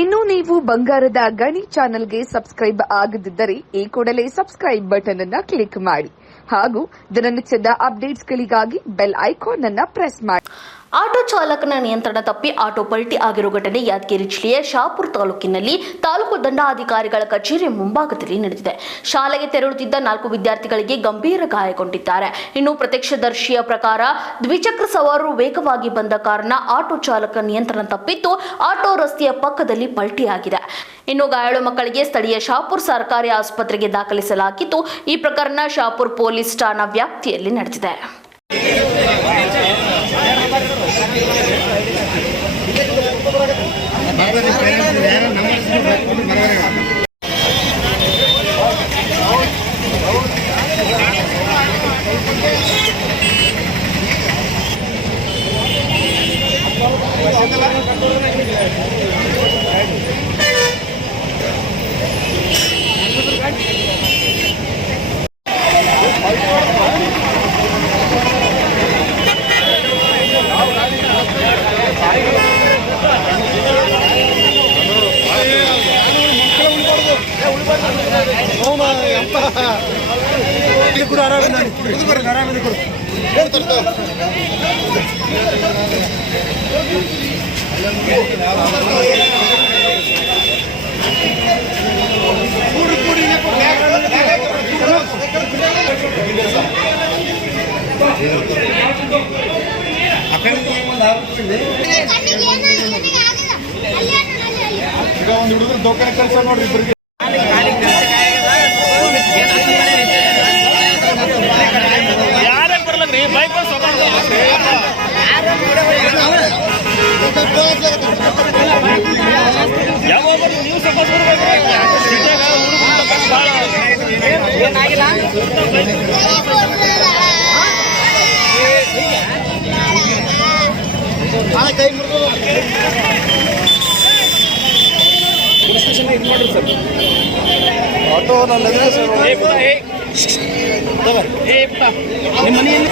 ಇನ್ನು ನೀವು ಬಂಗಾರದ ಗಣಿ ಚಾನೆಲ್ಗೆ ಸಬ್ಸ್ಕ್ರೈಬ್ ಆಗದಿದ್ದರೆ ಈ ಕೂಡಲೇ ಸಬ್ಸ್ಕ್ರೈಬ್ ಬಟನ್ ಅನ್ನು ಕ್ಲಿಕ್ ಮಾಡಿ ಹಾಗೂ ದಿನನಿತ್ಯದ ಅಪ್ಡೇಟ್ಸ್ಗಳಿಗಾಗಿ ಬೆಲ್ ಐಕಾನ್ ಅನ್ನು ಪ್ರೆಸ್ ಮಾಡಿ. ಆಟೋ ಚಾಲಕನ ನಿಯಂತ್ರಣ ತಪ್ಪಿ ಆಟೋ ಪಲ್ಟಿ ಆಗಿರೋ ಘಟನೆ ಯಾದಗಿರಿ ಜಿಲ್ಲೆಯ ಶಹಾಪುರ ತಾಲೂಕಿನಲ್ಲಿ ತಾಲೂಕು ದಂಡಾಧಿಕಾರಿಗಳ ಕಚೇರಿ ಮುಂಭಾಗದಲ್ಲಿ ನಡೆದಿದೆ. ಶಾಲೆಗೆ ತೆರಳುತ್ತಿದ್ದ 4 ವಿದ್ಯಾರ್ಥಿಗಳಿಗೆ ಗಂಭೀರ ಗಾಯಗೊಂಡಿದ್ದಾರೆ. ಇನ್ನು ಪ್ರತ್ಯಕ್ಷದರ್ಶಿಯ ಪ್ರಕಾರ ದ್ವಿಚಕ್ರ ಸವಾರರು ವೇಗವಾಗಿ ಬಂದ ಕಾರಣ ಆಟೋ ಚಾಲಕ ನಿಯಂತ್ರಣ ತಪ್ಪಿದ್ದು ಆಟೋ ರಸ್ತೆಯ ಪಕ್ಕದಲ್ಲಿ ಪಲ್ಟಿಯಾಗಿದೆ. ಇನ್ನು ಗಾಯಾಳು ಮಕ್ಕಳಿಗೆ ಸ್ಥಳೀಯ ಶಹಾಪುರ ಸರ್ಕಾರಿ ಆಸ್ಪತ್ರೆಗೆ ದಾಖಲಿಸಲಾಗಿದ್ದು ಈ ಪ್ರಕರಣ ಶಹಾಪುರ ಪೊಲೀಸ್ ಠಾಣಾ ವ್ಯಾಪ್ತಿಯಲ್ಲಿ ನಡೆದಿದೆ. ಒಂದು ಹುಡುಗರು ದೋಖಾನೆ ಕೆಲಸ ನೋಡ್ರಿ ಇಬ್ಬರಿಗೆ ಯಾರೇ ಬರ್ಲಕ್ರಿ ಬೈಕ್ ಯಾವಾಗ ನೀವು ಸಪೋಸ್ ಕೈ ಆಟೋ ನನ್ನ ನಿಮ್ಮ ಮನೆಯಲ್ಲಿ